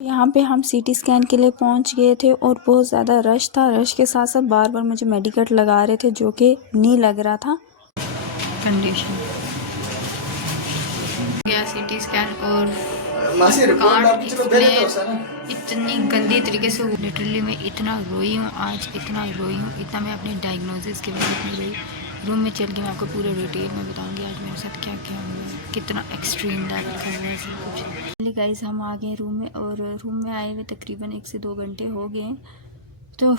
यहाँ पे हम सीटी स्कैन के लिए पहुँच गए थे और बहुत ज़्यादा रश था। रश के साथ साथ बार बार मुझे मेडिकेट लगा रहे थे जो कि नहीं लग रहा था। कंडीशन गया सीटी स्कैन और इतनी गंदी तरीके से लिटरली मैं इतना रोई हूँ आज, इतना रोई हूँ, इतना मैं अपने डायग्नोसिस के बाद इतनी रोई। रूम में चल के मैं आपको पूरा डिटेल में बताऊंगी आज मेरे साथ क्या क्या हुआ, कितना एक्सट्रीम लेवल का हुआ है सब कुछ। पहले गाइस हम आ गए रूम में और रूम में आए हुए तकरीबन 1 से 2 घंटे हो गए। तो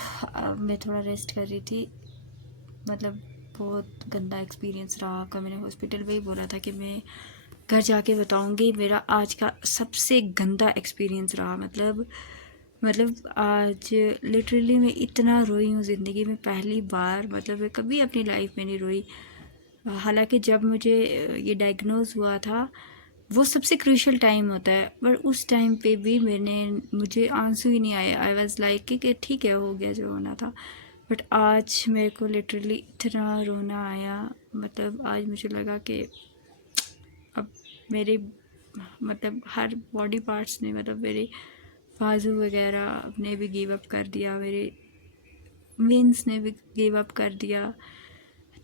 मैं थोड़ा रेस्ट कर रही थी। मतलब बहुत गंदा एक्सपीरियंस रहा आपका। मैंने हॉस्पिटल में ही बोला था कि मैं घर जाके बताऊंगी। मेरा आज का सबसे गंदा एक्सपीरियंस रहा। मतलब आज लिटरली मैं इतना रोई हूँ ज़िंदगी में पहली बार। मतलब मैं कभी अपनी लाइफ में नहीं रोई। हालांकि जब मुझे ये डायग्नोज हुआ था वो सबसे क्रूशियल टाइम होता है, पर उस टाइम पे भी मुझे आंसू ही नहीं आए। आई वॉज लाइक कि ठीक है, हो गया जो होना था। बट आज मेरे को लिटरली इतना रोना आया। मतलब आज मुझे लगा कि अब मेरे मतलब हर बॉडी पार्ट्स ने, मतलब मेरे बाजू वगैरह ने भी गिव अप कर दिया, मेरे वेंस ने भी गिव अप कर दिया।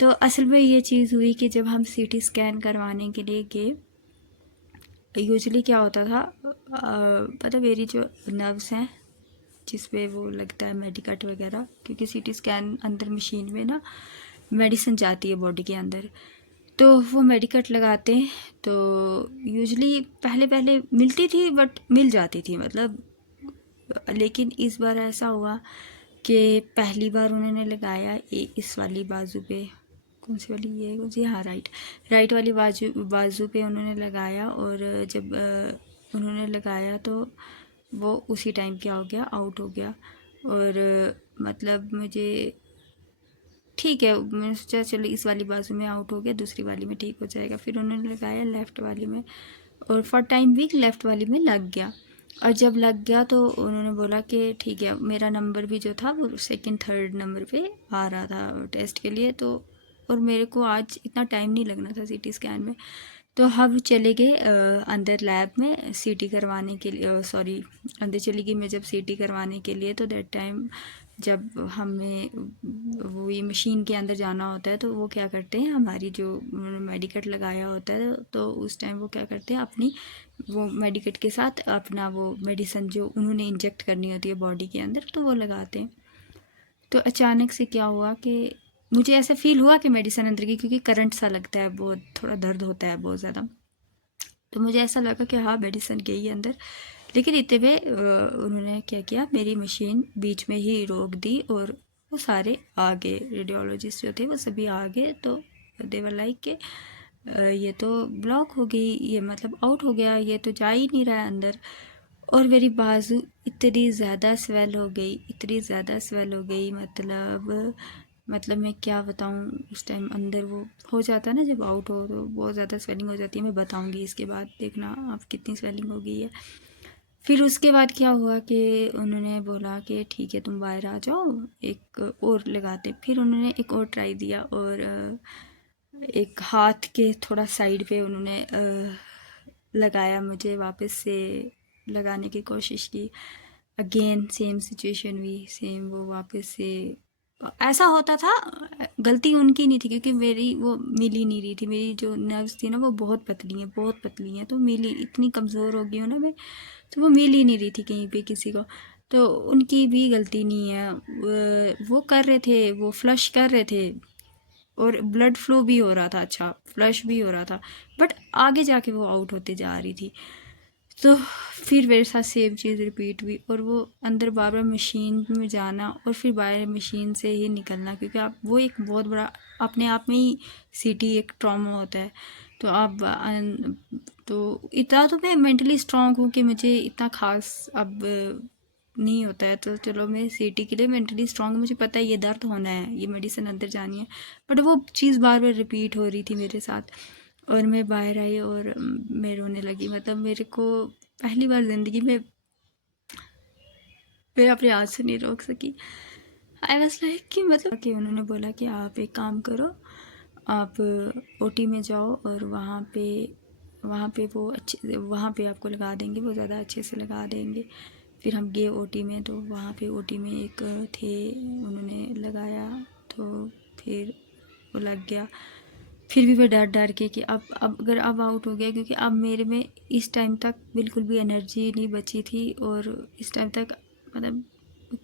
तो असल में ये चीज़ हुई कि जब हम सीटी स्कैन करवाने के लिए गए, यूजुअली क्या होता था, पता मेरी जो नर्व्स हैं जिस पे वो लगता है मेडिकट वगैरह, क्योंकि सीटी स्कैन अंदर मशीन में ना मेडिसिन जाती है बॉडी के अंदर, तो वो मेडिकट लगाते हैं। तो यूजुअली पहले पहले मिलती थी, बट मिल जाती थी मतलब। लेकिन इस बार ऐसा हुआ कि पहली बार उन्होंने लगाया इस वाली बाजू पे, कौन सी वाली, ये कौन सी, हाँ राइट वाली बाजू पे उन्होंने लगाया। और जब उन्होंने लगाया तो वो उसी टाइम क्या हो गया, आउट हो गया। और मतलब मुझे ठीक है, मैंने सोचा चलो इस वाली बाजू में आउट हो गया, दूसरी वाली में ठीक हो जाएगा। फिर उन्होंने लगाया लेफ़्ट वाली में, और फॉर टाइम भी लेफ़्ट वाली में लग गया। और जब लग गया तो उन्होंने बोला कि ठीक है। मेरा नंबर भी जो था वो सेकंड थर्ड नंबर पे आ रहा था टेस्ट के लिए। तो और मेरे को आज इतना टाइम नहीं लगना था सीटी स्कैन में। तो हम चले गए अंदर लैब में सीटी करवाने के लिए। सॉरी, अंदर चली गई मैं जब सीटी करवाने के लिए। तो दैट टाइम जब हमें वो ये मशीन के अंदर जाना होता है, तो वो क्या करते हैं, हमारी जो उन्होंने मेडिकेट लगाया होता है, तो उस टाइम वो क्या करते हैं, अपनी वो मेडिकेट के साथ अपना वो मेडिसिन जो उन्होंने इंजेक्ट करनी होती है बॉडी के अंदर, तो वो लगाते हैं। तो अचानक से क्या हुआ कि मुझे ऐसा फील हुआ कि मेडिसिन अंदर की, क्योंकि करंट सा लगता है, बहुत थोड़ा दर्द होता है बहुत ज़्यादा। तो मुझे ऐसा लगा कि हाँ मेडिसिन गई है अंदर। लेकिन इतने में उन्होंने क्या किया, मेरी मशीन बीच में ही रोक दी और वो सारे आ गए, रेडियोलॉजिस्ट जो थे वो सभी आ गए। तो देवर लाइक के ये तो ब्लॉक हो गई, ये मतलब आउट हो गया, ये तो जा ही नहीं रहा है अंदर। और मेरी बाजू इतनी ज़्यादा स्वेल हो गई, इतनी ज़्यादा स्वेल हो गई, मतलब मैं क्या बताऊँ। उस टाइम अंदर वो हो जाता है ना, जब आउट हो तो बहुत ज़्यादा स्वेलिंग हो जाती है। मैं बताऊँगी इसके बाद, देखना आप कितनी स्वेलिंग हो गई है। फिर उसके बाद क्या हुआ कि उन्होंने बोला कि ठीक है तुम बाहर आ जाओ, एक और लगाते। फिर उन्होंने एक और ट्राई दिया, और एक हाथ के थोड़ा साइड पे उन्होंने लगाया, मुझे वापस से लगाने की कोशिश की। अगेन सेम सिचुएशन हुई, सेम वो वापस से ऐसा होता था। गलती उनकी नहीं थी, क्योंकि मेरी वो मिल ही नहीं रही थी। मेरी जो नर्व्स थी ना वो बहुत पतली हैं, बहुत पतली हैं। तो मिली, इतनी कमज़ोर हो गई हूँ ना मैं, तो वो मिल ही नहीं रही थी कहीं पे किसी को। तो उनकी भी गलती नहीं है। वो कर रहे थे, वो फ्लश कर रहे थे, और ब्लड फ्लो भी हो रहा था, अच्छा फ्लश भी हो रहा था। बट आगे जाके वो आउट होते जा रही थी। तो फिर मेरे साथ सेम चीज़ रिपीट हुई, और वो अंदर बार बार मशीन में जाना और फिर बाहर मशीन से ही निकलना, क्योंकि आप वो एक बहुत बड़ा अपने आप में ही सीटी एक ट्रॉमा होता है। तो आप तो इतना तो मैं मेंटली स्ट्रांग हूँ कि मुझे इतना खास अब नहीं होता है। तो चलो मैं सीटी के लिए मेंटली स्ट्रांग, मुझे पता है ये दर्द होना है, ये मेडिसिन अंदर जानी है। बट वो चीज़ बार बार रिपीट हो रही थी मेरे साथ। और मैं बाहर आई और मैं रोने लगी। मतलब मेरे को पहली बार ज़िंदगी में मैं अपने हाथ से नहीं रोक सकी। आई वॉज लाइक कि मतलब कि उन्होंने बोला कि आप एक काम करो, आप ओटी में जाओ और वहाँ पे वहाँ पे वो अच्छे, वहाँ पे आपको लगा देंगे, वो ज़्यादा अच्छे से लगा देंगे। फिर हम गए ओटी में, तो वहाँ पे ओटी में एक थे, उन्होंने लगाया तो फिर वो लग गया। फिर भी मैं डर डर के कि अब अगर अब आउट हो गया, क्योंकि अब मेरे में इस टाइम तक बिल्कुल भी एनर्जी नहीं बची थी, और इस टाइम तक मतलब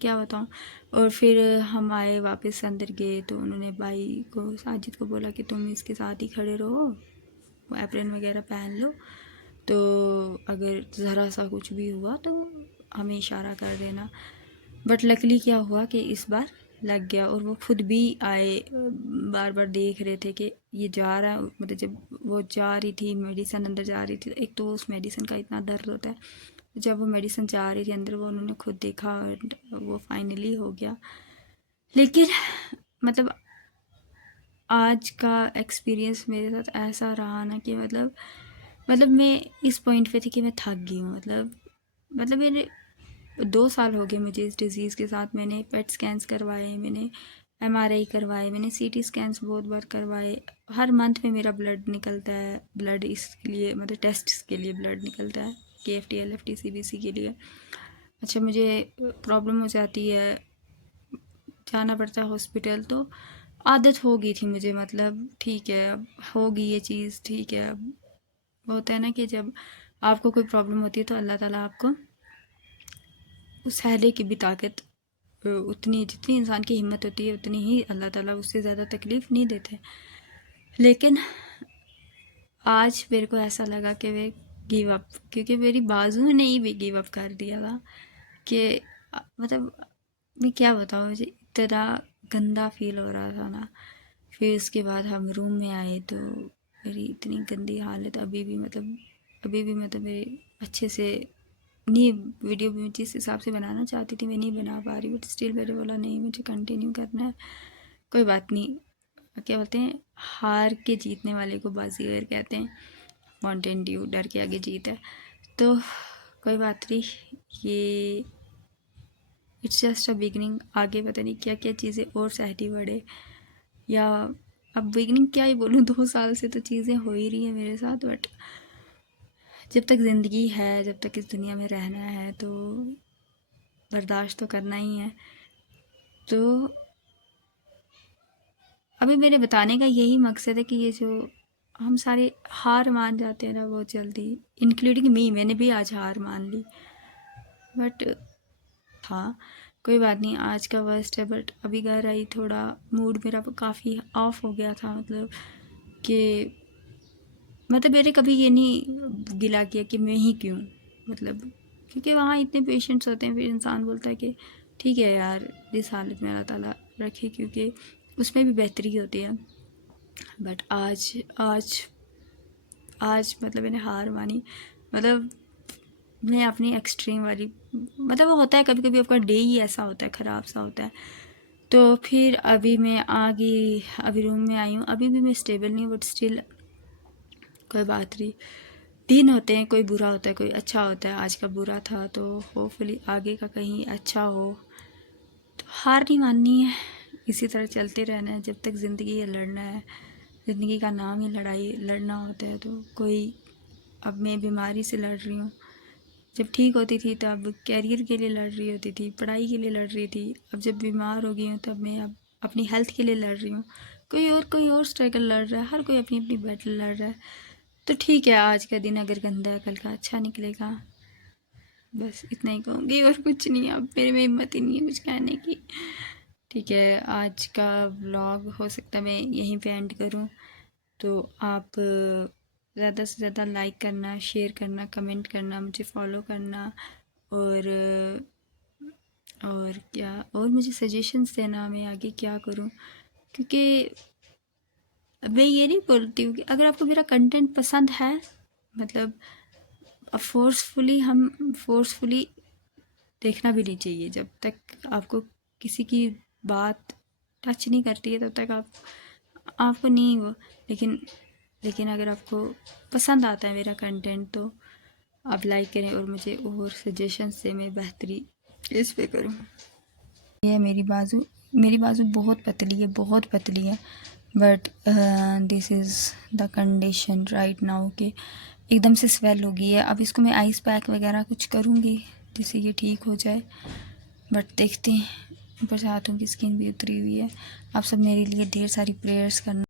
क्या बताऊँ। और फिर हम आए वापस अंदर गए, तो उन्होंने भाई को, साजिद को बोला कि तुम इसके साथ ही खड़े रहो, एप्रन वगैरह पहन लो, तो अगर ज़रा सा कुछ भी हुआ तो हमें इशारा कर देना। बट लकली क्या हुआ कि इस बार लग गया, और वो खुद भी आए, बार बार देख रहे थे कि ये जा रहा है। मतलब जब वो जा रही थी, मेडिसिन अंदर जा रही थी, एक तो उस मेडिसिन का इतना दर्द होता है, जब वो मेडिसिन जा रही थी अंदर, वो उन्होंने खुद देखा और वो फाइनली हो गया। लेकिन मतलब आज का एक्सपीरियंस मेरे साथ ऐसा रहा ना कि मतलब मैं इस पॉइंट पे थी कि मैं थक गई हूँ। मतलब मेरे 2 साल हो गए मुझे इस डिज़ीज़ के साथ। मैंने पेट स्कैन्स करवाए, मैंने एमआरआई करवाए, मैंने सीटी स्कैन्स बहुत बार करवाए। हर मंथ में मेरा ब्लड निकलता है, ब्लड इसके लिए मतलब टेस्ट के लिए ब्लड निकलता है, KFT LFT CBC के लिए। अच्छा, मुझे प्रॉब्लम हो जाती है, जाना पड़ता है हॉस्पिटल, तो आदत हो गई थी मुझे। मतलब ठीक है, अब होगी ये चीज़, ठीक है। अब होता है ना कि जब आपको कोई प्रॉब्लम होती है तो अल्लाह ताला आपको उस सहले की भी ताकत, उतनी जितनी इंसान की हिम्मत होती है उतनी ही अल्लाह ताला उससे ज़्यादा तकलीफ़ नहीं देते। लेकिन आज मेरे को ऐसा लगा कि मैं गिव अप, क्योंकि मेरी बाजू ने ही भी गिव अप कर दिया था कि मतलब मैं क्या बताऊँ, मुझे इतना गंदा फील हो रहा था ना। फिर उसके बाद हम रूम में आए तो मेरी इतनी गंदी हालत, अभी भी मतलब मेरे अच्छे से नहीं, वीडियो भी जिस हिसाब से बनाना चाहती थी मैं नहीं बना पा रही, बट स्टिल मैंने बोला नहीं, मुझे कंटिन्यू करना है। कोई बात नहीं, क्या बोलते हैं, हार के जीतने वाले को बाजीगर कहते हैं, माउंटेन ड्यू डर के आगे जीत है। तो कोई बात नहीं, ये इट्स जस्ट अ बिगनिंग। आगे पता नहीं क्या क्या चीज़ें और सहती बढ़े, या अब बिगनिंग क्या ही बोलूँ, 2 साल से तो चीज़ें हो ही रही हैं मेरे साथ। बट जब तक ज़िंदगी है, जब तक इस दुनिया में रहना है, तो बर्दाश्त तो करना ही है। तो अभी मेरे बताने का यही मकसद है कि ये जो हम सारे हार मान जाते हैं ना बहुत जल्दी, इंक्लूडिंग मी, मैंने भी आज हार मान ली। बट हाँ, कोई बात नहीं, आज का वर्स्ट है। बट अभी घर आई, थोड़ा मूड मेरा काफ़ी ऑफ हो गया था। कि मतलब मैंने कभी ये नहीं गिला किया कि मैं ही क्यों, मतलब क्योंकि वहाँ इतने पेशेंट्स होते हैं, फिर इंसान बोलता है कि ठीक है यार, जिस हालत में अल्लाह ताला रखे, क्योंकि उसमें भी बेहतरी होती है। बट आज आज आज मतलब मैंने हार मानी। मतलब मैं अपनी एक्सट्रीम वाली, मतलब वो होता है कभी कभी आपका डे ही ऐसा होता है, ख़राब सा होता है। तो फिर अभी मैं आ गई, अभी रूम में आई हूँ, अभी भी मैं स्टेबल नहीं हूँ, बट स्टिल कोई बात नहीं। दिन होते हैं, कोई बुरा होता है, कोई अच्छा होता है। आज का बुरा था, तो होपफुली आगे का कहीं अच्छा हो। तो हार नहीं माननी है, इसी तरह चलते रहना है जब तक ज़िंदगी है, लड़ना है। ज़िंदगी का नाम ही लड़ाई लड़ना होता है। तो कोई, अब मैं बीमारी से लड़ रही हूँ, जब ठीक होती थी तब कैरियर के लिए लड़ रही होती थी, पढ़ाई के लिए लड़ रही थी। अब जब बीमार हो गई हूँ तब मैं अब अपनी हेल्थ के लिए लड़ रही हूँ। कोई और स्ट्रगल लड़ रहा है, हर कोई अपनी अपनी बैटल लड़ रहा है। तो ठीक है, आज का दिन अगर गंदा है, कल का अच्छा निकलेगा। बस इतना ही कहूँगी और कुछ नहीं। अब मेरे में हिम्मत ही नहीं है कुछ कहने की। ठीक है, आज का व्लॉग हो सकता है मैं यहीं पे एंड करूँ। तो आप ज़्यादा से ज़्यादा लाइक करना, शेयर करना, कमेंट करना, मुझे फॉलो करना, और क्या, और मुझे सजेशंस देना मैं आगे क्या करूँ। क्योंकि मैं ये नहीं बोलती हूँ कि अगर आपको मेरा कंटेंट पसंद है, मतलब फोर्सफुली देखना भी नहीं चाहिए। जब तक आपको किसी की बात टच नहीं करती है तब तक आपको नहीं वो। लेकिन अगर आपको पसंद आता है मेरा कंटेंट तो आप लाइक करें, और मुझे और सजेशन से मैं बेहतरी इस पे करूँ। ये मेरी बाजू बहुत पतली है, but this is the condition right now कि एकदम से स्वेल हो गई है। अब इसको मैं आइस पैक वगैरह कुछ करूँगी जिससे ये ठीक हो जाए, बट देखते हैं। ऊपर से हाथों की स्किन भी उतरी हुई है। आप सब मेरे लिए ढेर सारी प्रेयर्स करना।